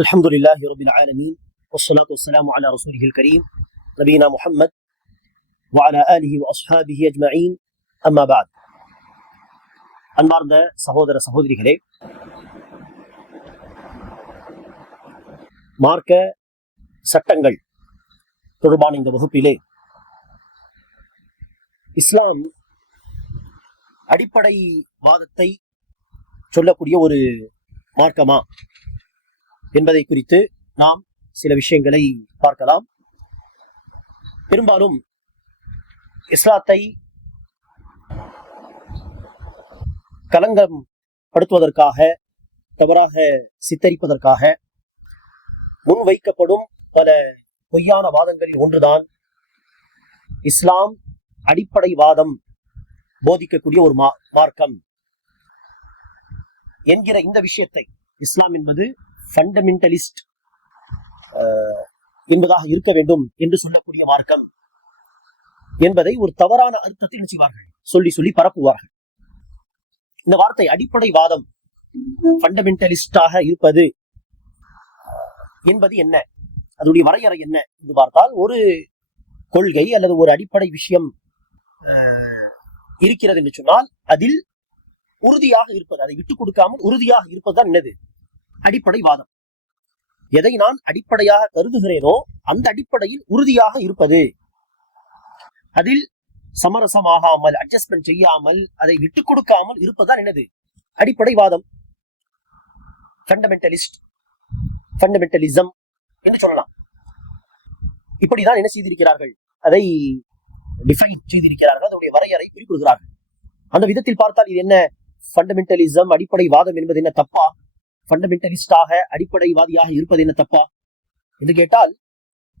الحمد لله رب العالمين والصلاة والسلام على رسوله الكريم نبينا محمد وعلى آله وأصحابه أجمعين أما بعد அன்பார்ந்த சகோதர சகோதரிகளே, மார்க்க சட்டங்கள் தொடர்பான இந்த வகுப்பிலே இஸ்லாம் அடிப்படைவாதத்தை சொல்லக்கூடிய ஒரு மார்க்கமா என்பதை குறித்து நாம் சில விஷயங்களை பார்க்கலாம். பெரும்பாலும் இஸ்லாத்தை கலங்கம் படுத்துவதற்காக, தவறாக சித்தரிப்பதற்காக முன்வைக்கப்படும் பல பொய்யான வாதங்களில் ஒன்றுதான் இஸ்லாம் அடிப்படைவாதம் போதிக்கக்கூடிய ஒரு மார்க்கம் என்கிற இந்த விஷயத்தை, இஸ்லாம் என்பது ஃபண்டமெண்டலிஸ்ட் என்பதாக இருக்க வேண்டும் என்று சொல்லக்கூடிய மார்க்கம் என்பதை ஒரு தவறான அர்த்தத்தில் செய்வார்கள், சொல்லி பரப்புவார்கள். இந்த வார்த்தை அடிப்படைவாதம், ஃபண்டமெண்டலிஸ்டாக இருப்பது என்பது என்ன, அதனுடைய வரையறை என்ன என்று பார்த்தால், ஒரு கொள்கை அல்லது ஒரு அடிப்படை விஷயம் இருக்கிறது என்று சொன்னால் அதில் உறுதியாக இருப்பது, அதை விட்டுக் கொடுக்காமல் உறுதியாக இருப்பதுதான் என்னது அடிப்படைவாதம். எதை நான் அடிப்படையாக கருதுகிறேனோ அந்த அடிப்படையில் உறுதியாக இருப்பது, அதில் சமரசமாகாமல், அட்ஜஸ்ட்மெண்ட் செய்யாமல், அதை விட்டுக் கொடுக்காமல் இருப்பதுதான் என்னது அடிப்படைவாதம். ஃபண்டமெண்டலிசம் என்று சொல்லலாம். இப்படிதான் என்ன செய்திருக்கிறார்கள், அதை டிஃபைன் செய்திருக்கிறார்கள், அதனுடைய வரையறை குறிப்பிடுகிறார்கள். அந்த விதத்தில் பார்த்தால் இது என்ன, ஃபண்டமெண்டலிசம் அடிப்படைவாதம் என்பது என்ன தப்பா, ஃபண்டமெண்டலிஸ்டாக அடிப்படைவாதியாக இருப்பது என்ன தப்பா என்று கேட்டால்,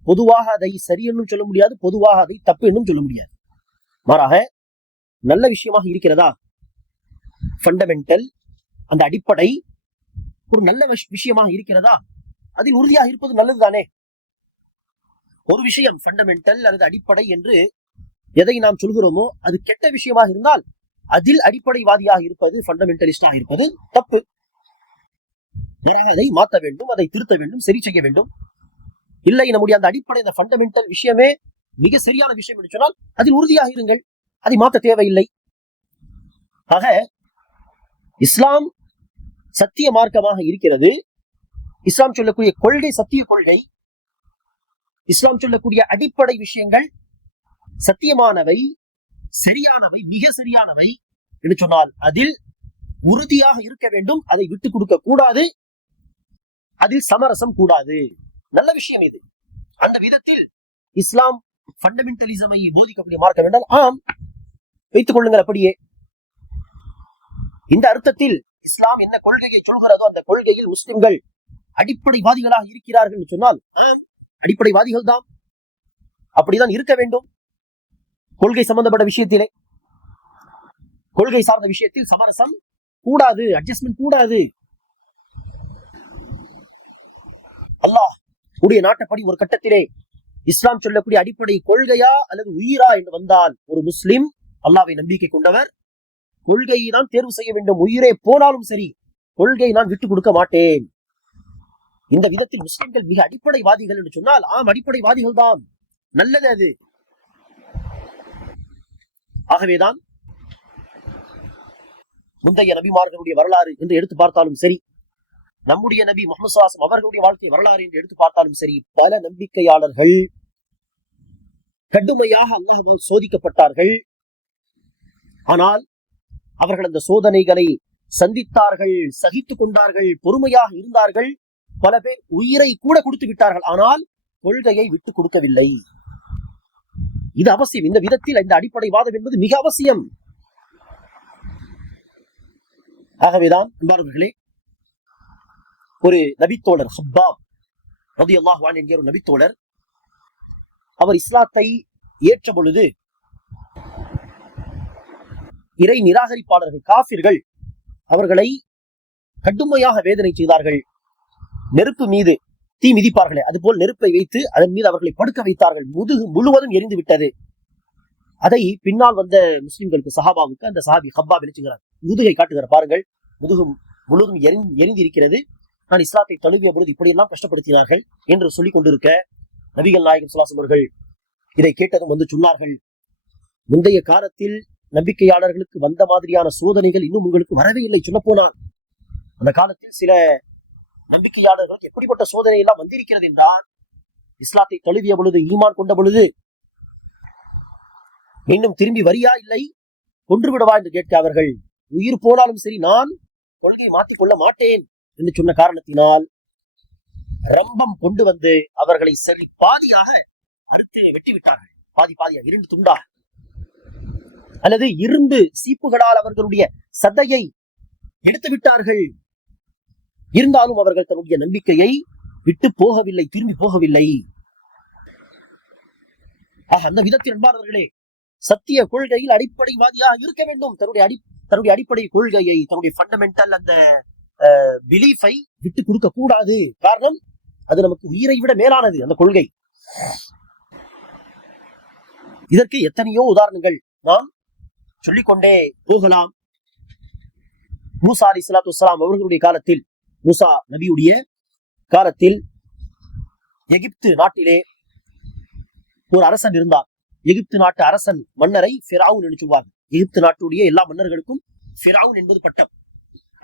பொதுவாக அதை சரி என்னும் சொல்ல முடியாது, பொதுவாக அதை தப்பு என்னும் சொல்ல முடியாது. மாறாக நல்ல விஷயமாக இருக்கிறதா ஃபண்டமெண்டல், அந்த அடிப்படை ஒரு நல்ல விஷயமாக இருக்கிறதா, அதில் உறுதியாக இருப்பது நல்லதுதானே. ஒரு விஷயம் ஃபண்டமெண்டல் அல்லது அடிப்படை என்று எதை நாம் சொல்கிறோமோ அது கெட்ட விஷயமாக இருந்தால் அதில் அடிப்படைவாதியாக இருப்பது, ஃபண்டமெண்டலிஸ்டாக இருப்பது தப்பு. மாறாக அதை மாற்ற வேண்டும், அதை திருத்த வேண்டும், சரி செய்ய வேண்டும். இல்லை, நம்முடைய அந்த அடிப்படை, அந்த ஃபண்டமெண்டல் விஷயமே மிக சரியான விஷயம் என்று சொன்னால் அதில் உறுதியாக இருங்கள், அதை மாற்ற தேவையில்லை. ஆக இஸ்லாம் சத்திய மார்க்கமாக இருக்கிறது. இஸ்லாம் சொல்லக்கூடிய கொள்கை சத்திய கொள்கை. இஸ்லாம் சொல்லக்கூடிய அடிப்படை விஷயங்கள் சத்தியமானவை, சரியானவை, மிக சரியானவை என்று சொன்னால் அதில் உறுதியாக இருக்க வேண்டும், அதை விட்டுக் கொடுக்க கூடாது, அதில் சமரசம் கூடாது. நல்ல விஷயம் இது. அந்த விதத்தில் இஸ்லாம் ஃபண்டமெண்டலிசமை போதிக்கக்கூடிய மார்க்கம் என்றால் ஆம், வைத்துக் கொள்ளுங்கள் அப்படியே. இந்த அர்த்தத்தில் இஸ்லாம் என்ன கொள்கையை சொல்கிறதோ அந்த கொள்கையில் முஸ்லிம்கள் அடிப்படைவாதிகளாக இருக்கிறார்கள் என்று சொன்னால் ஆம், அடிப்படைவாதிகள் தான், அப்படிதான் இருக்க வேண்டும். கொள்கை சம்பந்தப்பட்ட விஷயத்திலே, கொள்கை சார்ந்த விஷயத்தில் சமரசம் கூடாது, அட்ஜஸ்ட்மெண்ட் கூடாது. அல்லாஹ் உடைய நாட்டப்படி ஒரு கட்டத்திலே இஸ்லாம் சொல்லக்கூடிய அடிப்படை கொள்கையா அல்லது உயிரா என்று வந்தால், ஒரு முஸ்லிம் அல்லாஹ்வை நம்பிக்கை கொண்டவர் கொள்கையை தான் தேர்வு செய்ய வேண்டும். உயிரே போனாலும் சரி, கொள்கையை நான் விட்டுக் கொடுக்க மாட்டேன். இந்த விதத்தில் முஸ்லிம்கள் மிக அடிப்படைவாதிகள் என்று சொன்னால் ஆம், அடிப்படைவாதிகள் தான், நல்லது அது. ஆகவேதான் முந்தைய நபிமார்களுடைய வரலாறு என்று எடுத்து பார்த்தாலும் சரி, நம்முடைய நபி முஹம்மது ஸல்லல்லாஹு அலைஹி வஸல்லம் அவர்களுடைய வாழ்க்கை வரலாறு என்று எடுத்து பார்த்தாலும் சரி, பல நம்பிக்கையாளர்கள் கடுமையாக அல்லாஹ்வால் சோதிக்கப்பட்டார்கள். ஆனால் அவர்கள் அந்த சோதனைகளை சந்தித்தார்கள், சகித்துக் கொண்டார்கள், பொறுமையாக இருந்தார்கள். பல பேர் உயிரை கூட கொடுத்து விட்டார்கள், ஆனால் கொள்கையை விட்டுக் கொடுக்கவில்லை. இது அவசியம். இந்த விதத்தில் இந்த அடிப்படைவாதம் என்பது மிக அவசியம். ஆகவேதான் அன்பார்ந்தவர்களே, ஒரு நபித்தோழர் ஹப்பாப் ரலியல்லாஹு அன்ஹு என்கிற ஒரு நபித்தோழர், அவர் இஸ்லாத்தை ஏற்ற பொழுது இறை நிராகரிப்பாளர்கள், காஃபிர்கள் அவர்களை கடுமையாக வேதனை செய்தார்கள். நெருப்பு மீது தீ மிதிப்பார்களே அதுபோல் நெருப்பை வைத்து அதன் மீது அவர்களை படுக்க வைத்தார்கள். முதுகு முழுவதும் எரிந்து விட்டது. அதை பின்னால் வந்த முஸ்லிம்களுக்கு, சஹாபாவுக்கு அந்த சஹாபி ஹப்பாப் என்ன செய்கிறார், முதுகை காட்டுகிறார். பாருங்கள், முதுகு முழுவதும் எரிந்து இருக்கிறது. நான் இஸ்லாத்தை தழுவிய பொழுது இப்படியெல்லாம் கஷ்டப்படுத்தினார்கள் என்று சொல்லிக் கொண்டிருக்க நபிகள் நாயகம் ஸல்லல்லாஹு அலைஹி அவர்கள் இதை கேட்டதும் வந்து சொன்னார்கள், முந்தைய காலத்தில் நம்பிக்கையாளர்களுக்கு வந்த மாதிரியான சோதனைகள் இன்னும் உங்களுக்கு வரவே இல்லை. சொல்ல போனால் அந்த காலத்தில் சில நம்பிக்கையாளர்களுக்கு எப்படிப்பட்ட சோதனை எல்லாம் வந்திருக்கிறது என்றால், இஸ்லாத்தை தழுவிய பொழுது, ஈமான் கொண்ட பொழுது, மீண்டும் திரும்பி வரியா இல்லை கொன்று விடவா என்று கேட்க அவர்கள் உயிர் போனாலும் சரி நான் கொள்கையை மாற்றிக்கொள்ள மாட்டேன் என்று சொன்ன காரணத்தினால் ரம்பம் கொண்டு வந்து அவர்களை சரி பாதியாக அறுத்து வெட்டி விட்டார்கள். பாதி பாதியாக 2 துண்டாக, அல்லது இரும்பு சீப்புகளால் அவர்களுடைய சதையை எடுத்து விட்டார்கள். இருந்தாலும் அவர்கள் தன்னுடைய நம்பிக்கையை விட்டு போகவில்லை, திரும்பி போகவில்லை. அந்த விதத்தில் அன்பானவர்களே, சத்திய கொள்கையில் அடிப்படைவாதியாக இருக்க வேண்டும். தன்னுடைய அடிப்படை கொள்கையை, தன்னுடைய ஃபண்டமெண்டல் அந்த பிலீஃபை விட்டு கொடுக்க கூடாது. காரணம், அது நமக்கு உயிரை விட மேலானது அந்த கொள்கை. இதற்கு எத்தனையோ உதாரணங்கள் நாம் சொல்லிக்கொண்டே போகலாம். மூசா அலைஹிஸ்ஸலாத்து வஸ்ஸலாம் அவர்களுடைய காலத்தில், மூசா நபியுடைய காலத்தில் எகிப்து நாட்டிலே ஒரு அரசன் இருந்தார். எகிப்து நாட்டு அரசன் மன்னரை ஃபிரவுன் என்று சொல்வார்கள். எகிப்து நாட்டுடைய எல்லா மன்னர்களுக்கும் ஃபிரவுன் என்பது பட்டம்.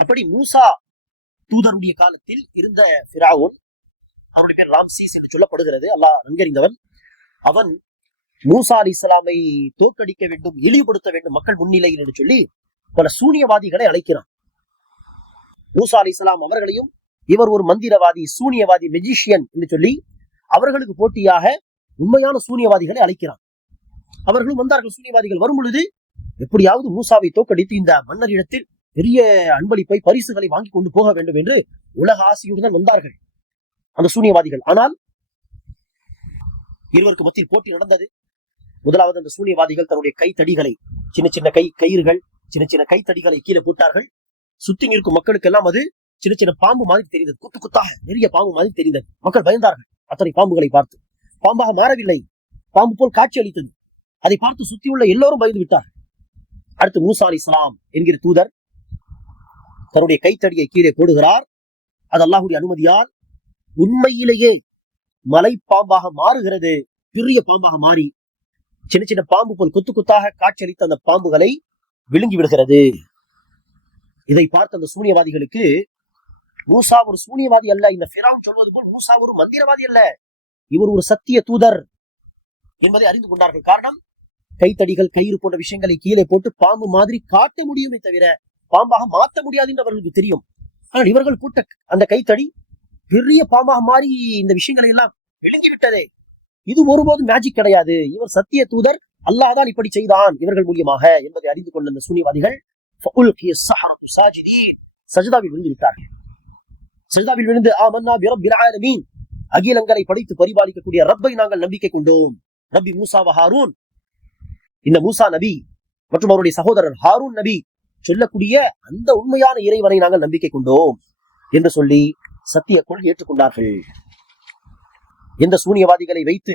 அப்படி மூசா தூதருடைய காலத்தில் இருந்த ஃபிரவுன், அவருடைய பேர் ராம்சீஸ் என்று சொல்லப்படுகிறது, அல்லாஹ் நன்கறிந்தவன். அவன் மூசா அலைஹிஸ்ஸலாமை தோற்கடிக்க வேண்டும், இழிவுபடுத்த வேண்டும் மக்கள் முன்னிலையில் என்று சொல்லி பல சூனியவாதிகளை அழைக்கிறான். மூசா அலைஹிஸ்ஸலாம் அவர்களையும் இவர் ஒரு மந்திரவாதி, சூனியவாதி, மெஜிஷியன் என்று சொல்லி அவர்களுக்கு போட்டியாக உண்மையான சூனியவாதிகளை அழைக்கிறான். அவர்களும் வந்தார்கள். சூனியவாதிகள் வரும் பொழுது எப்படியாவது மூசாவை தோற்கடித்து இந்த மன்னரிடத்தில் பெரிய அன்பளிப்பை, பரிசுகளை வாங்கி கொண்டு போக வேண்டும் என்று உலக ஆசையுடன் வந்தார்கள் அந்த சூனியவாதிகள். ஆனால் இருவருக்கு மத்தியில் போட்டி நடந்தது. முதலாவது அந்த சூனியவாதிகள் தன்னுடைய கைத்தடிகளை, சின்ன சின்ன கயிறுகள், சின்ன சின்ன கைத்தடிகளை கீழே போட்டார்கள். சுத்தி நிற்கும் மக்களுக்கு எல்லாம் அது சின்ன சின்ன பாம்பு மாதிரி தெரிந்தது, குத்து குத்தாக நிறைய பாம்பு மாதிரி தெரிந்தது. மக்கள் பயந்தார்கள் அத்தனை பாம்புகளை பார்த்து. பாம்பாக மாறவில்லை, பாம்பு போல் காட்சி அளித்தது. அதை பார்த்து சுத்தியுள்ள எல்லோரும் பயந்து விட்டார். அடுத்து மூசா அலைஹிஸ்ஸலாம் என்கிற தூதர் தன்னுடைய கைத்தடியை கீழே போடுகிறார். அது அல்லாஹ்வுடைய அனுமதியால் உண்மையிலேயே மலை பாம்பாக மாறுகிறது. பெரிய பாம்பாக மாறி சின்ன சின்ன பாம்பு போல் கொத்து கொத்தாக காட்சியளித்த அந்த பாம்புகளை விழுங்கி விடுகிறது. இதை பார்த்த அந்த சூனியவாதிகளுக்கு, மூசா ஒரு சூனியவாதி அல்ல, இந்த ஃபிரவுன் சொல்வது போல் மூசா ஒரு மந்திரவாதி அல்ல, இவர் ஒரு சத்திய தூதர் என்பதை அறிந்து கொண்டார்கள். காரணம், கைத்தடிகள், கயிறு போன்ற விஷயங்களை கீழே போட்டு பாம்பு மாதிரி காட்ட முடியுமே தவிர பாம்பாக மாற்ற முடியாது என்று அவர்களுக்கு தெரியும். ஆனால் இவர்கள் போட்ட அந்த கைத்தடி பெரிய பாம்பாக மாறி இந்த விஷயங்களை எல்லாம் விழுங்கி விட்டதே. இது ஒருபோதும் மேஜிக் கிடையாது, இவர் சத்திய தூதர், அல்லாஹ் தான் இப்படி செய்தான் இவர்கள் மூலியமாக என்பதை அறிந்து கொண்ட அந்த சூனியவாதிகள் சஜ்தாவில் விழுந்து விட்டார்கள். சஜ்தாவில் விழுந்து ஆமன்னா பிரப்பில் ஆலமீன், அகிலங்களை படைத்து பரிபாலிக்கக்கூடிய ரப்பை நாங்கள் நம்பிக்கை கொண்டோம். ரப்பி மூசா வ ஹாரூன், இந்த மூசா நபி மற்றும் அவருடைய சகோதரர் ஹாரூன் நபி சொல்லக்கூடிய அந்த உண்மையான இறைவனை நாங்கள் நம்பிக்கை கொண்டோம் என்று சொல்லி சத்திய கொள்கை ஏற்றுக்கொண்டார்கள். எந்த சூனியவாதிகளை வைத்து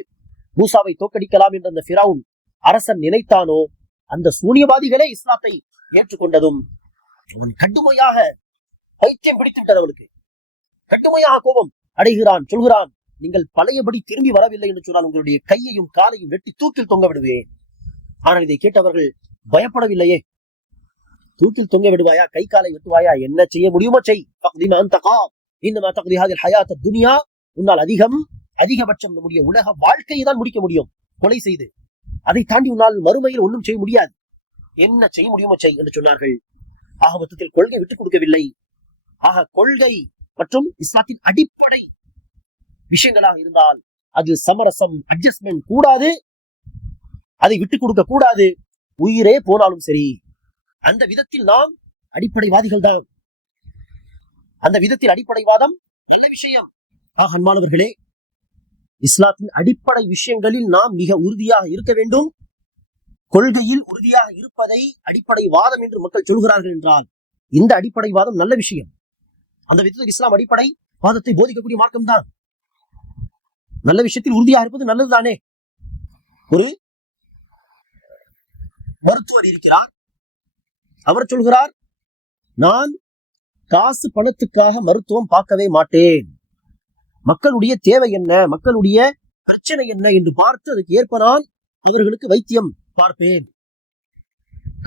மூசாவை தோற்கடிக்கலாம் என்ற அந்த ஃபிரவுன் அரசன் நினைத்தானோ, அந்த சூனியவாதிகளே இஸ்லாத்தை ஏற்றுக்கொண்டதும் அவன் கடுமையாக பைத்தியம் பிடித்து விட்டது. அவனுக்கு கடுமையாக கோபம் அடைகிறான். சொல்கிறான், நீங்கள் பழையபடி திரும்பி வரவில்லை என்று சொன்னால் உங்களுடைய கையையும் காலையும் வெட்டி தூக்கில் தொங்க விடுவேன். ஆனால் இதை கேட்டவர்கள் பயப்படவில்லையே. தூக்கில் தொங்க விடுவாயா, கை காலை வெட்டுவாயா, என்ன செய்ய முடியுமோ செய். உன்னால் அதிகபட்சம் நம்முடைய உலக வாழ்க்கையை தான் முடிக்க முடியும் கொலை செய்து. அதை தாண்டி உன்னால் மறுமையில் ஒன்றும் செய்ய முடியாது, என்ன செய்ய முடியுமோ செய் என்று சொன்னார்கள். ஆக மொத்தத்தில் கொள்கை விட்டுக் கொடுக்கவில்லை. ஆக கொள்கை மற்றும் இஸ்லாத்தின் அடிப்படை விஷயங்களாக இருந்தால் அது சமரசம், அட்ஜஸ்ட்மெண்ட் கூடாது, அதை விட்டுக் கொடுக்க கூடாது, உயிரே போனாலும் சரி. அந்த விதத்தில் நாம் அடிப்படைவாதிகள் தான். அந்த விதத்தில் அடிப்படைவாதம் நல்ல விஷயம். ஆக அன்பானவர்களே, இஸ்லாத்தின் அடிப்படை விஷயங்களில் நாம் மிக உறுதியாக இருக்க வேண்டும். கொள்கையில் உறுதியாக இருப்பதை அடிப்படைவாதம் என்று மக்கள் சொல்கிறார்கள் என்றால் இந்த அடிப்படைவாதம் நல்ல விஷயம். அந்த விதத்தில் இஸ்லாம் அடிப்படை வாதத்தை போதிக்கக்கூடிய மார்க்கம் தான். நல்ல விஷயத்தில் உறுதியாக இருப்பது நல்லதுதானே. ஒரு மருத்துவர் இருக்கிறார், அவர் சொல்கிறார், நான் காசு பணத்துக்காக மருத்துவம் பார்க்கவே மாட்டேன். மக்களுடைய தேவை என்ன, மக்களுடைய பிரச்சனை என்ன என்று பார்த்து அதுக்கு ஏற்ப நான் அவர்களுக்கு வைத்தியம் பார்ப்பேன்.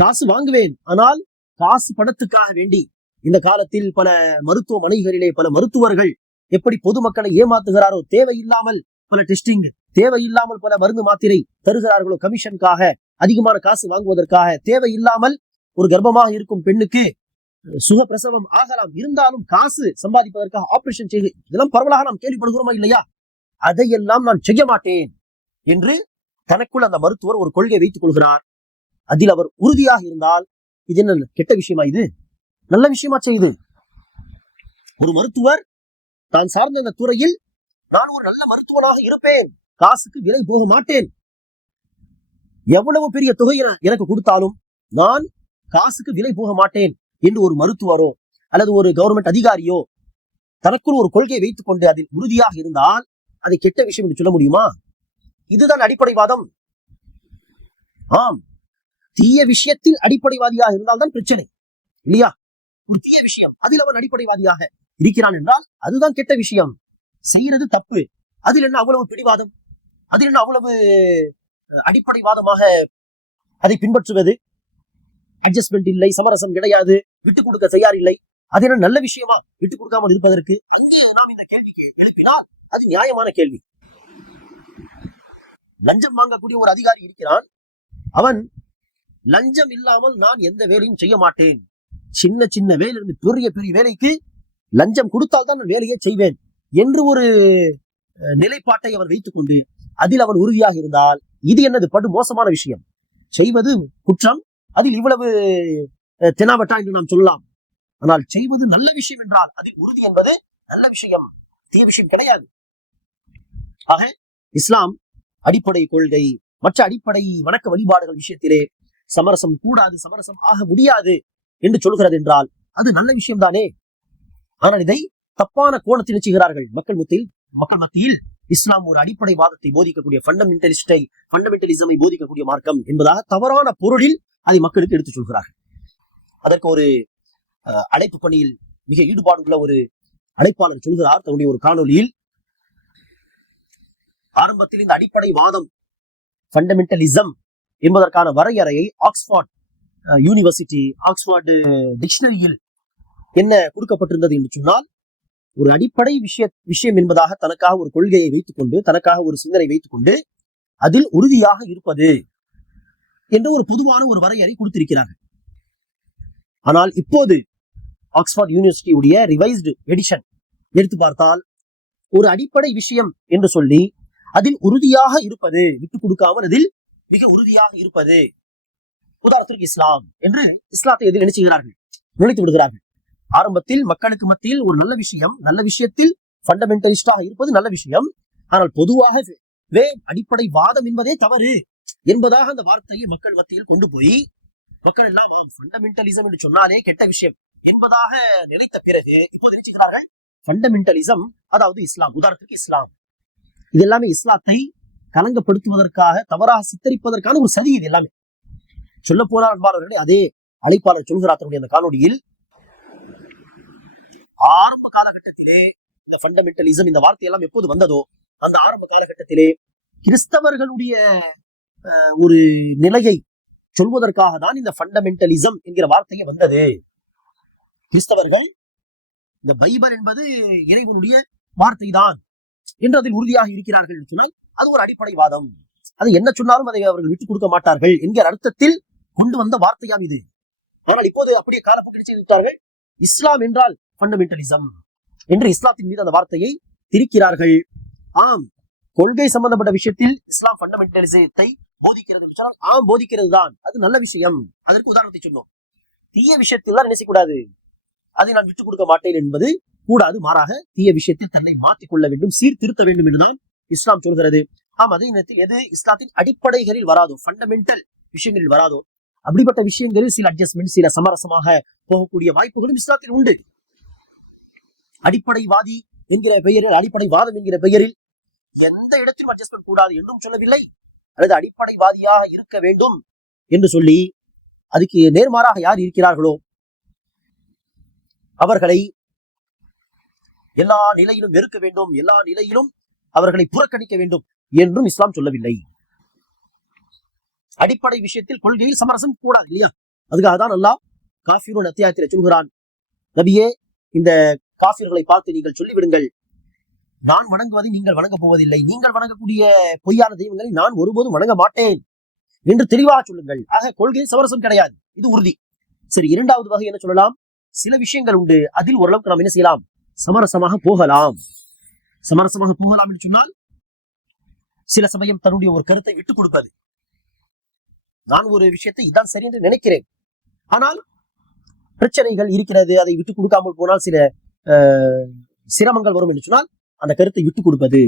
காசு வாங்குவேன், ஆனால் காசு பணத்துக்காக வேண்டி இந்த காலத்தில் பல மருத்துவமனைகளிலே பல மருத்துவர்கள் எப்படி பொதுமக்களை ஏமாத்துகிறாரோ, தேவையில்லாமல் பல டெஸ்டிங், தேவையில்லாமல் பல மருந்து மாத்திரை தருகிறார்களோ கமிஷனுக்காக, அதிகமான காசு வாங்குவதற்காக, தேவையில்லாமல் ஒரு கர்ப்பமாக இருக்கும் பெண்ணுக்கு சுகப்பிரசவம் ஆகலாம், இருந்தாலும் காசு சம்பாதிப்பதற்காக ஆபரேஷன் செய்து, இதெல்லாம் பரவலாக நாம் கேள்விப்படுகிறோமா இல்லையா? அதையெல்லாம் நான் செய்ய மாட்டேன் என்று தனக்குள் அந்த மருத்துவர் ஒரு கொள்கை வைத்துக் கொள்கிறார். அதில் அவர் உறுதியாக இருந்தால் இது என்ன கெட்ட விஷயமா? இது நல்ல விஷயமா செய்யுது. ஒரு மருத்துவர் நான் சார்ந்த இந்த துறையில் நான் ஒரு நல்ல மருத்துவனாக இருப்பேன், காசுக்கு விலை போக மாட்டேன், எவ்வளவு பெரிய தொகையை எனக்கு கொடுத்தாலும் நான் காசுக்கு விலை போக மாட்டேன் என்று ஒரு மருத்துவரோ அல்லது ஒரு கவர்மெண்ட் அதிகாரியோ தனக்குள் ஒரு கொள்கையை வைத்துக் கொண்டு அதில் உறுதியாக இருந்தால் அதை கெட்ட விஷயம் என்று சொல்ல முடியுமா? இதுதான் அடிப்படைவாதம். ஆம், தீய விஷயத்தில் அடிப்படைவாதியாக இருந்தால்தான் பிரச்சனை இல்லையா? ஒரு தீய விஷயம் அதில் அவன் அடிப்படைவாதியாக இருக்கிறான் என்றால் அதுதான் கெட்ட விஷயம். செய்யறது தப்பு, அதில் என்ன அவ்வளவு பிடிவாதம், அதில் என்ன அவ்வளவு அடிப்படைவாதமாக அதை பின்பற்றுவது? அட்ஜஸ்ட்மெண்ட் இல்லை, சமரசம் கிடையாது, விட்டுக் கொடுக்க தயார் இல்லை, அது என்ன நல்ல விஷயமா விட்டுக் கொடுக்காமல் இருப்பதற்கு? அங்கு நாம் இந்த கேள்விக்கு எழுப்பினால் அது நியாயமான கேள்வி. லஞ்சம் வாங்கக்கூடிய ஒரு அதிகாரி இருக்கிறான், அவன் லஞ்சம் இல்லாமல் நான் எந்த வேலையும் செய்ய மாட்டேன், சின்ன சின்ன வேலையிலிருந்து பெரிய பெரிய வேலைக்கு லஞ்சம் கொடுத்தால் தான் நான் வேலையை செய்வேன் என்று ஒரு நிலைப்பாட்டை அவன் வைத்துக் கொண்டு அதில் அவன் உறுதியாக இருந்தால் இது என்னது படு மோசமான விஷயம், செய்வது குற்றம், அதில் இவ்வளவு தெனாவட்டா என்று நாம் சொல்லலாம். ஆனால் செய்வது நல்ல விஷயம் என்றால் அதில் உறுதி என்பது நல்ல விஷயம், தீய விஷயம் கிடையாது. ஆக இஸ்லாம் அடிப்படை கொள்கை மற்ற அடிப்படை வணக்க வழிபாடுகள் விஷயத்திலே சமரசம் கூடாது, சமரசம் ஆக முடியாது என்று சொல்கிறது என்றால் அது நல்ல விஷயம் தானே. ஆனால் இதை தப்பான கோணத்தில் செய்கிறார்கள் மக்கள் மத்தியில். இஸ்லாம் ஒரு அடிப்படை வாதத்தை போதிக்கக்கூடிய ஃபண்டமெண்டலிசமை போதிக்கக்கூடிய மார்க்கம் என்பதாக தவறான பொருளில் அதை மக்களுக்கு எடுத்துச் சொல்கிறார்கள். அதற்கு ஒரு அழைப்பு பணியில் மிக ஈடுபாடுள்ள ஒரு அழைப்பாளர் சொல்கிறார் தன்னுடைய ஒரு காணொலியில், ஆரம்பத்தில் இந்த அடிப்படை வாதம் ஃபண்டமெண்டலிசம் என்பதற்கான வரையறையை ஆக்ஸ்போர்ட் யூனிவர்சிட்டி, ஆக்ஸ்போர்ட் டிக்ஷனரியில் என்ன கொடுக்கப்பட்டிருந்தது என்று சொன்னால், ஒரு அடிப்படை விஷயம் என்பதாக தனக்காக ஒரு கொள்கையை வைத்துக் கொண்டு, தனக்காக ஒரு சிந்தனை வைத்துக் கொண்டு அதில் உறுதியாக இருப்பது என்ற ஒரு பொதுவான ஒரு வரையறை கொடுத்திருக்கிறார்கள். ஆனால் இப்போது ஆக்ஸ்போர்ட் யூனிவர்சிட்டியுடைய ரிவைஸ்டு எடிஷன் எடுத்து பார்த்தால் ஒரு அடிப்படை விஷயம் என்று சொல்லி அதில் உறுதியாக இருப்பது, விட்டுக் கொடுக்காமல் அதில் மிக உறுதியாக இருப்பது, உதாரணத்திற்கு இஸ்லாம் என்று இஸ்லாத்தை எதில் நினைச்சுகிறார்கள், நுழைத்து விடுகிறார்கள். ஆரம்பத்தில் மக்களுக்கு மத்தியில் ஒரு நல்ல விஷயம், நல்ல விஷயத்தில் ஃபண்டமெண்டலிஸ்டாக இருப்பது நல்ல விஷயம், ஆனால் பொதுவாகவே அடிப்படை வாதம் என்பதே தவறு என்பதாக அந்த வார்த்தையை மக்கள் மத்தியில் கொண்டு போய் மக்கள் எல்லாம் ஃபண்டமெண்டலிசம் என்று சொன்னாலே கெட்ட விஷயம் என்பதாக நினைத்த பிறகு இப்போது நினைச்சுகிறார்கள் ஃபண்டமெண்டலிசம் அதாவது இஸ்லாம், உதாரணத்துக்கு இஸ்லாம், இது எல்லாமே இஸ்லாத்தை கலங்கப்படுத்துவதற்காக தவறாக சித்தரிப்பதற்கான ஒரு சதி. இது எல்லாமே சொல்ல போனார் அன்பாளர்களே, அதே அழைப்பாளர் சொல்கிறார் தன்னுடைய அந்த காணொலியில், ஆரம்ப காலகட்டத்திலே இந்த ஃபண்டமெண்டலிசம் இந்த வார்த்தை எல்லாம் எப்போது வந்ததோ அந்த ஆரம்ப காலகட்டத்திலே கிறிஸ்தவர்களுடைய ஒரு நிலையை சொல்வதற்காக தான் இந்த ஃபண்டமெண்டலிசம் என்கிற வார்த்தையை வந்தது. கிறிஸ்தவர்கள் இந்த பைபிள் என்பது இறைவனுடைய வார்த்தை தான் என்று அதில் உறுதியாக இருக்கிறார்கள் என்று சொன்னால் அது ஒரு அடிப்படைவாதம், அது என்ன சொன்னாலும் அதை அவர்கள் விட்டுக் கொடுக்க மாட்டார்கள் என்கிற அர்த்தத்தில் கொண்டு வந்த வார்த்தையாம் இது. ஆனால் இப்போது அப்படியே காலப்போக்கில் செய்து விட்டார்கள், இஸ்லாம் என்றால் ஃபண்டமெண்டலிசம் என்று இஸ்லாத்தின் மீது அந்த வார்த்தையை திரிக்கிறார்கள். ஆம், கொள்கை சம்பந்தப்பட்ட விஷயத்தில் இஸ்லாம் ஃபண்டமெண்டலிசத்தை போதிக்கிறது என்று சொன்னால் ஆம் போதிக்கிறது தான், அது நல்ல விஷயம். அதற்கு உதாரணத்தை சொன்னோம். தீய விஷயத்தில் தான் நினைக்கக்கூடாது, அதை நான் விட்டுக் கொடுக்க மாட்டேன் என்பது கூடாது, மாறாக தீய விஷயத்தில் தன்னை மாற்றிக்கொள்ள வேண்டும், சீர்திருத்த வேண்டும் என்றுதான் இஸ்லாம் சொல்கிறது. ஆம், அதே நேரத்தில் எது இஸ்லாத்தின் அடிப்படைகளில் வராதோ, ஃபண்டமெண்டல் விஷயங்களில் வராதோ, அப்படிப்பட்ட விஷயங்களில் சில அட்ஜஸ்ட்மெண்ட், சில சமரசமாக போகக்கூடிய வாய்ப்புகளும் இஸ்லாத்தில் உண்டு. அடிப்படைவாதி என்கிற பெயரில், அடிப்படைவாதம் என்கிற பெயரில் எந்த இடத்திலும் அட்ஜஸ்ட்மெண்ட் கூடாது என்றும் சொல்லவில்லை, அல்லது அடிப்படைவாதியாக இருக்க வேண்டும் என்று சொல்லி அதுக்கு நேர்மாறாக யார் இருக்கிறார்களோ அவர்களை எல்லா நிலையிலும் வெறுக்க வேண்டும், எல்லா நிலையிலும் அவர்களை புறக்கணிக்க வேண்டும் என்றும் இஸ்லாம் சொல்லவில்லை. அடிப்படை விஷயத்தில் கொள்கையில் சமரசம் கூடாது இல்லையா? அதுக்காக தான் அல்லாஹ் காஃபிரூன் அத்தியாயத்தில் சொல்கிறான், நபியே இந்த காஃபிர்களை பார்த்து நீங்கள் சொல்லிவிடுங்கள், நான் வணங்குவதை நீங்கள் வணங்க போவதில்லை, நீங்கள் வணங்கக்கூடிய பொய்யான தெய்வங்களை நான் ஒருபோதும் வணங்க மாட்டேன் என்று தெளிவாக சொல்லுங்கள். ஆக கொள்கையில் சமரசம் கிடையாது, இது உறுதி. சரி, இரண்டாவது வகை என்ன சொல்லலாம்? சில விஷயங்கள் உண்டு, அதில் ஓரளவுக்கு நாம் என்ன செய்யலாம், சமரசமாக போகலாம். சமரசமாக போகலாம் என்று சொன்னால் சில சமயம் தன்னுடைய ஒரு கருத்தை விட்டுக் கொடுப்பது. நான் ஒரு விஷயத்தை இதான் சரி என்று நினைக்கிறேன், ஆனால் பிரச்சனைகள் இருக்கிறது, அதை விட்டுக் கொடுக்காமல் போனால் சில சிரமங்கள் வரும் என்று சொன்னால் அந்த கருத்தை விட்டுக் கொடுப்பது.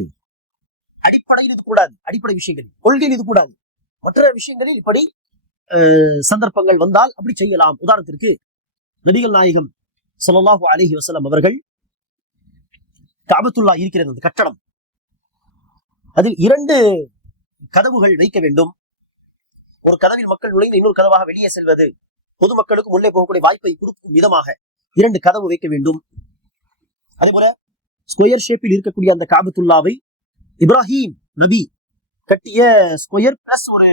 அடிப்படையில் இது கூடாது, அடிப்படை விஷயங்கள், கொள்கையில் இது கூடாது. மற்ற விஷயங்களில் இப்படி சந்தர்ப்பங்கள் வந்தால் அப்படி செய்யலாம். உதாரணத்திற்கு நபிகள் நாயகம் ஸல்லல்லாஹு அலைஹி வஸல்லம் அவர்கள் கஅபத்துல்லாஹ் இருக்கிறது அந்த கட்டடம், அதில் 2 கதவுகள் வைக்க வேண்டும். ஒரு கதவில் மக்கள் நுழைந்து இன்னொரு கதவாக வெளியே செல்வது, பொதுமக்களுக்கு உள்ளே போகக்கூடிய வாய்ப்பை கொடுக்கும் விதமாக 2 கதவு வைக்க வேண்டும். அதே போல ஸ்கொயர் ஷேப்பில் இருக்கக்கூடிய அந்த கஅபத்துல்லாவை இப்ராஹிம் நபி கட்டிய ஸ்கொயர் பிளஸ் ஒரு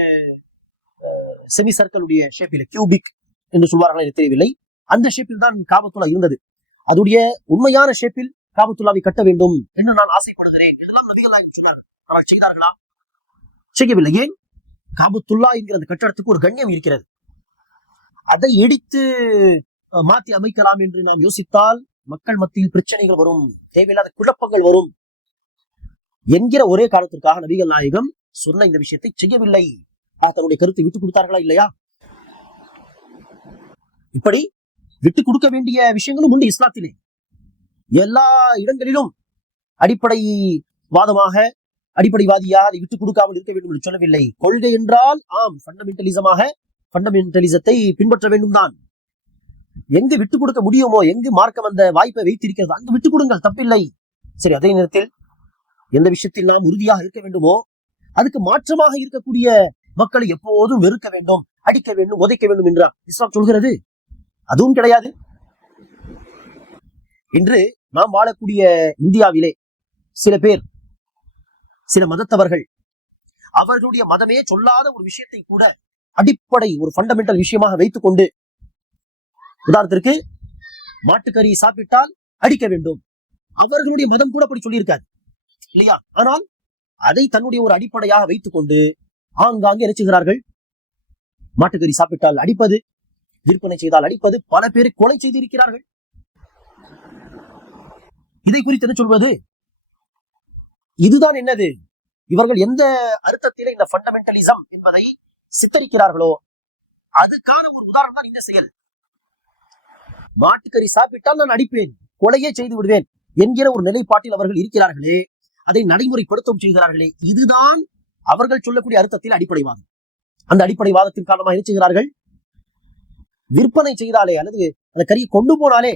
செமி சர்க்கிளுடைய ஷேப்பில், கியூபிக் என்று சொல்வார்கள் எனக்கு தெரியவில்லை, அந்த ஷேப்பில் தான் கஅபத்துல்லா இருந்தது. அதுடைய உண்மையான ஷேப்பில் கஅபத்துல்லாவை கட்ட வேண்டும் என்று நான் ஆசைப்படுகிறேன் என்றெல்லாம் நபிகள் நாயகம் சொன்னார்கள். ஆனால் செய்தார்களா? செய்யவில்லை. ஏன்? கஅபத்துல்லா என்கிற அந்த கட்டடத்துக்கு ஒரு கண்ணியம் இருக்கிறது. அதை இடித்து மாற்றி அமைக்கலாம் என்று நாம் யோசித்தால் மக்கள் மத்தியில் பிரச்சனைகள் வரும், தேவையில்லாத குழப்பங்கள் வரும் என்கிற ஒரே காரணத்திற்காக நபிகள் நாயகம் சொன்ன இந்த விஷயத்தை செய்யவில்லை. தன்னுடைய கருத்தை விட்டுக் கொடுத்தார்களா இல்லையா? இப்படி விட்டுக் கொடுக்க வேண்டிய விஷயங்களும் உண்டு இஸ்லாத்திலே. எல்லா இடங்களிலும் அடிப்படைவாதியாக அதை விட்டுக் கொடுக்காமல் இருக்க வேண்டும் என்று சொல்லவில்லை. கொள்கை என்றால் ஆம், ஃபண்டமெண்டலிசத்தை பின்பற்ற வேண்டும் தான். எங்கு விட்டுக் கொடுக்க முடியுமோ, எங்கு மார்க்கம் அந்த வாய்ப்பை வைத்திருக்கிறது அங்கு விட்டுக் கொடுங்கள், தப்பில்லை. சரி, அதே நேரத்தில் எந்த விஷயத்தில் நாம் உறுதியாக இருக்க வேண்டுமோ அதுக்கு மாற்றமாக இருக்கக்கூடிய மக்களை எப்போதும் வெறுக்க வேண்டும், அடிக்க வேண்டும், உதைக்க வேண்டும் என்றார் இஸ்லாம் சொல்கிறது. அதுவும் கிடையாது. இன்று நாம் வாழக்கூடிய இந்தியாவிலே சில பேர், சில மதத்தவர்கள் அவர்களுடைய மதமே சொல்லாத ஒரு விஷயத்தை கூட அடிப்படை ஒரு ஃபண்டமெண்டல் விஷயமாக வைத்துக் கொண்டு, உதாரணத்திற்கு மாட்டுக்கறி சாப்பிட்டால் அடிக்க வேண்டும், அவர்களுடைய மதம் கூட அப்படி சொல்லியிருக்காது இல்லையா? ஆனால் அதை தன்னுடைய ஒரு அடிப்படையாக வைத்துக் கொண்டு ஆங்காங்கே என்ன செய்கிறார்கள்? மாட்டுக்கறி சாப்பிட்டால் அடிப்பது, விற்பனை செய்தால் அடிப்பது, பல பேரை கொலை செய்திருக்கிறார்கள். இதை குறித்து என்ன சொல்வது? இதுதான் என்னது? இவர்கள் எந்த அர்த்தத்திலே இந்த ஃபண்டமெண்டலிசம் என்பதை சித்தரிக்கிறார்களோ அதுக்கான ஒரு உதாரணம் தான் இந்த செயல். மாட்டுக்கறி சாப்பிட்டால் நான் அடிப்பேன், கொலையே செய்து விடுவேன் என்கிற ஒரு நிலைப்பாட்டில் அவர்கள் இருக்கிறார்களே, அதை நடைமுறைப்படுத்தவும் செய்கிறார்களே, இதுதான் அவர்கள் சொல்லக்கூடிய அர்த்தத்தில் அடிப்படைவாதம். அந்த அடிப்படைவாதத்தின் காரணமாக என்ன செய்கிறார்கள்? விற்பனை செய்தாலே அல்லது அந்த கறியை கொண்டு போனாலே,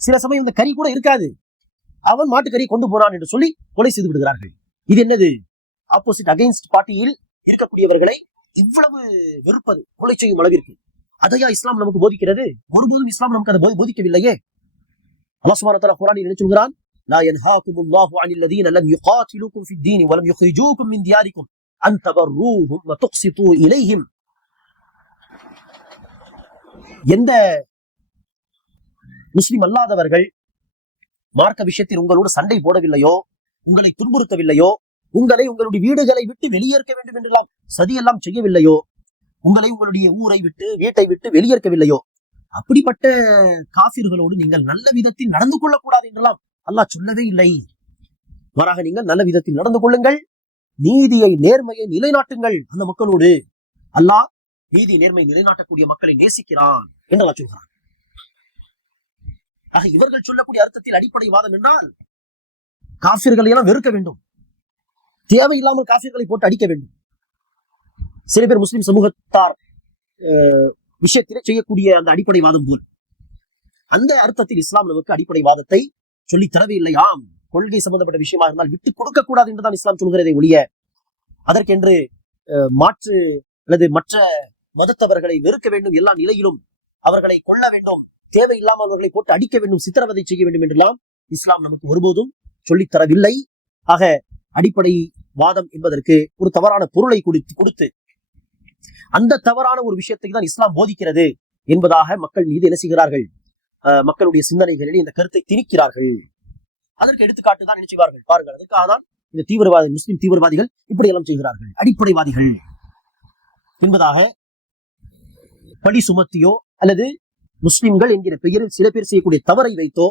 சில சமயம் இந்த கறி கூட இருக்காது, அவன் மாட்டுக்கறியை கொண்டு போனான் என்று சொல்லி கொலை செய்து விடுகிறார்கள். இது என்னது? ஆப்போசிட் அகைன்ஸ்ட் பார்ட்டியில் இருக்கக்கூடியவர்களை இவ்வளவு வெறுப்பது, கொலை செய்யும் அளவிற்கு. அதையா இஸ்லாம் நமக்கு போதிக்கிறது? ஒருபோதும் இஸ்லாம் நமக்கு அதை போதிக்கவில்லையே. அல்லாஹ் சுப்ஹானஹு வ தஆலா குர்ஆனில் என்ன சொல்கிறான்? லா யன்ஹாகுமுல்லாஹு அனில் லதீன லம் யுகாத்திலுக்கும் ஃபித்தீன் வ லம் யுக்ரிஜூக்கும் மின் தியாரிக்கும் அன் தபர்ரூஹும் வ துக்ஸிது இலைஹிம். எந்த முஸ்லிம் அல்லாதவர்கள் மார்க்க விஷயத்தில் உங்களோடு சண்டை போடவில்லையோ, உங்களை துன்புறுத்தவில்லையோ, உங்களை உங்களுடைய வீடுகளை விட்டு வெளியேற்க வேண்டும் என்றெல்லாம் சதியெல்லாம் செய்யவில்லையோ, உங்களை உங்களுடைய ஊரை விட்டு வீட்டை விட்டு வெளியேற்கவில்லையோ, அப்படிப்பட்ட காஃபிர்களோடு நீங்கள் நல்ல விதத்தில் நடந்து கொள்ளக்கூடாது என்றெல்லாம் அல்லாஹ் சொல்லவே இல்லை. மாறாக நீங்கள் நல்ல விதத்தில் நடந்து கொள்ளுங்கள், நீதியை நேர்மையை நிலைநாட்டுங்கள். அந்த மக்களோடு அல்லாஹ் நீதி நேர்மை நிலைநாட்டக்கூடிய மக்களை நேசிக்கிறான் என்று அல்லாஹ் சொல்கிறான். ஆக இவர்கள் சொல்லக்கூடிய அர்த்தத்தில் அடிப்படைவாதம் என்றால் காஃபிர்களை எல்லாம் வெறுக்க வேண்டும், தேவையில்லாமல் காஃபிர்களை போட்டு அடிக்க வேண்டும். சில பேர் முஸ்லிம் சமூகத்தார் விஷயத்திலே செய்யக்கூடிய அந்த அடிப்படைவாதம் போல் அந்த அர்த்தத்தில் இஸ்லாம் நமக்கு அடிப்படைவாதத்தை சொல்லி தரவே இல்லை. ஆம், கொள்கை சம்பந்தப்பட்ட விஷயமா இருந்தால் விட்டுக் கொடுக்க கூடாது என்றுதான் இஸ்லாம் சொல்கிறதை ஒழிய அதற்கென்று மாற்று அல்லது மற்ற மதத்தவர்களை வெறுக்க வேண்டும், எல்லா நிலையிலும் அவர்களை கொள்ள வேண்டும் தேவையில்லாமல் அவர்களை போட்டு அடிக்க வேண்டும், சித்திரவதை செய்ய வேண்டும் என்றெல்லாம் இஸ்லாம் நமக்கு ஒருபோதும் சொல்லித் தரவில்லை. ஆக அடிப்படை வாதம் என்பதற்கு ஒரு தவறான பொருளை கொடுத்து அந்த தவறான ஒரு விஷயத்தை தான் இஸ்லாம் போதிக்கிறது என்பதாக மக்கள் மீது என்ன செய்கிறார்கள், மக்களுடைய சிந்தனைகளில் இந்த கருத்தை திணிக்கிறார்கள். அதற்கு எடுத்துக்காட்டு தான் நினைச்சுவார்கள். பாருங்கள், அதற்காக தான் இந்த தீவிரவாதி முஸ்லிம் தீவிரவாதிகள் இப்படி எல்லாம் செய்கிறார்கள். அடிப்படைவாதிகள் என்பதாக பழி சுமத்தியோ அல்லது முஸ்லிம்கள் என்கிற பெயரில் சில பேர் செய்யக்கூடிய தவறை வைத்தோ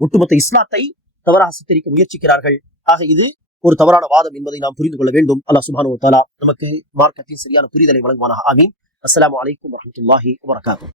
ஒட்டுமொத்த இஸ்லாத்தை தவறாக சித்தரிக்க முயற்சிக்கிறார்கள். ஆக இது ஒரு தவறான வாதம் என்பதை நாம் புரிந்து கொள்ள வேண்டும். அல்லாஹ் சுப்ஹானஹு வ தஆலா நமக்கு மார்க்கத்தின் சரியான புரிதலை வழங்குவானாக. ஆமீன். அஸ்ஸலாமு அலைக்கும் வரஹ்மத்துல்லாஹி வபரகாத்துஹு.